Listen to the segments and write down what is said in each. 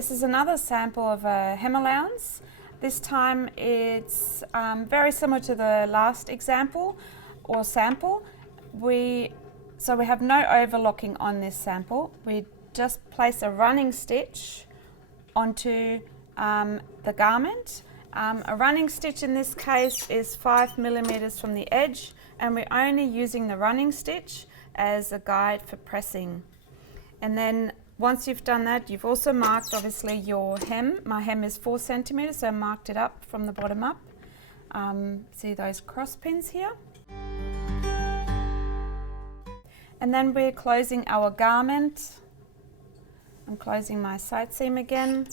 This is another sample of a hem allowance. This time it's very similar to the last example or sample. So we have no overlocking on this sample. We just place a running stitch onto the garment. A running stitch in this case is 5 millimeters from the edge, and we're only using the running stitch as a guide for pressing. And then once you've done that, you've also marked obviously your hem. My hem is 4 centimeters, so I marked it up from the bottom up. See those cross pins here? And then we're closing our garment. I'm closing my side seam again.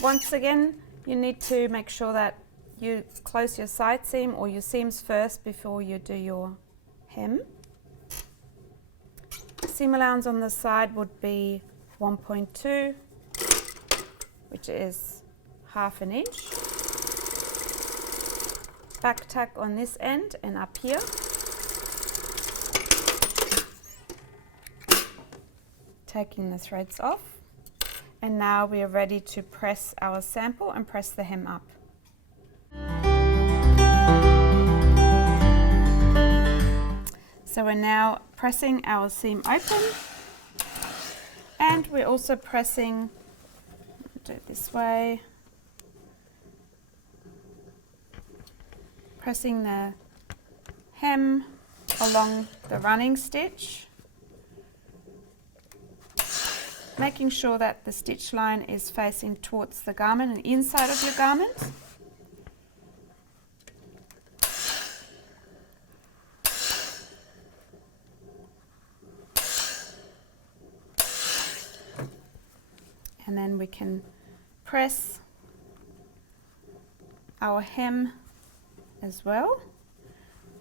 Once again, you need to make sure that you close your side seam or your seams first before you do your hem. Seam allowance on the side would be 1.2, which is ½ an inch. Back tack on this end and up here. Taking the threads off. And now we are ready to press our sample and press the hem up. So we're now pressing our seam open, and we're also pressing, do it this way, pressing the hem along the running stitch, making sure that the stitch line is facing towards the garment and inside of your garment. And then we can press our hem as well.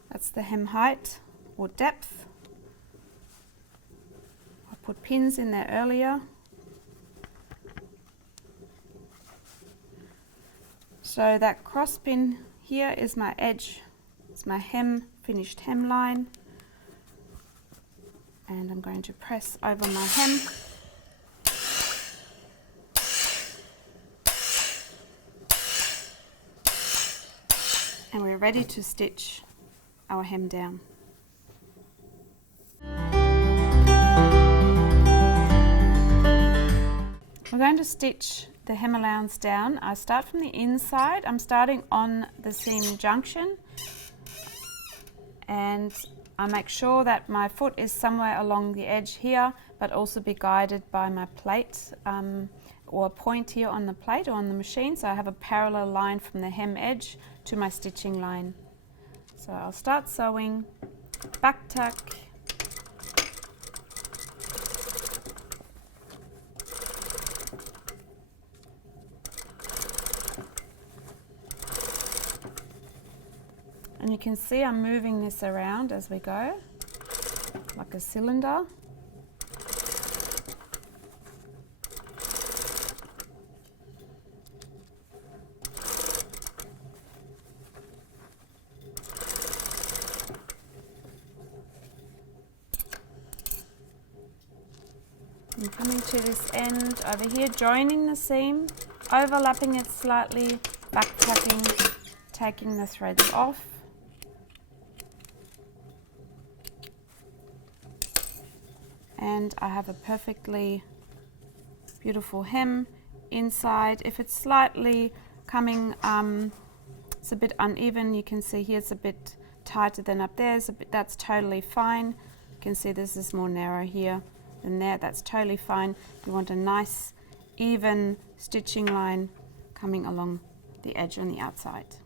That's the hem height or depth. I put pins in there earlier. So that cross pin here is my edge. It's my hem, finished hem line. And I'm going to press over my hem. And we're ready to stitch our hem down. We're going to stitch the hem allowance down. I start from the inside. I'm starting on the seam junction, and I make sure that my foot is somewhere along the edge here, but also be guided by my plate or a point here on the plate or on the machine, so I have a parallel line from the hem edge to my stitching line. So I'll start sewing, back tack, and you can see I'm moving this around as we go, like a cylinder. I'm coming to this end over here, joining the seam, overlapping it slightly, back tacking, taking the threads off. And I have a perfectly beautiful hem inside. If it's slightly coming, it's a bit uneven, you can see here it's a bit tighter than up there, that's totally fine. You can see this is more narrow here than there, that's totally fine. You want a nice even stitching line coming along the edge on the outside.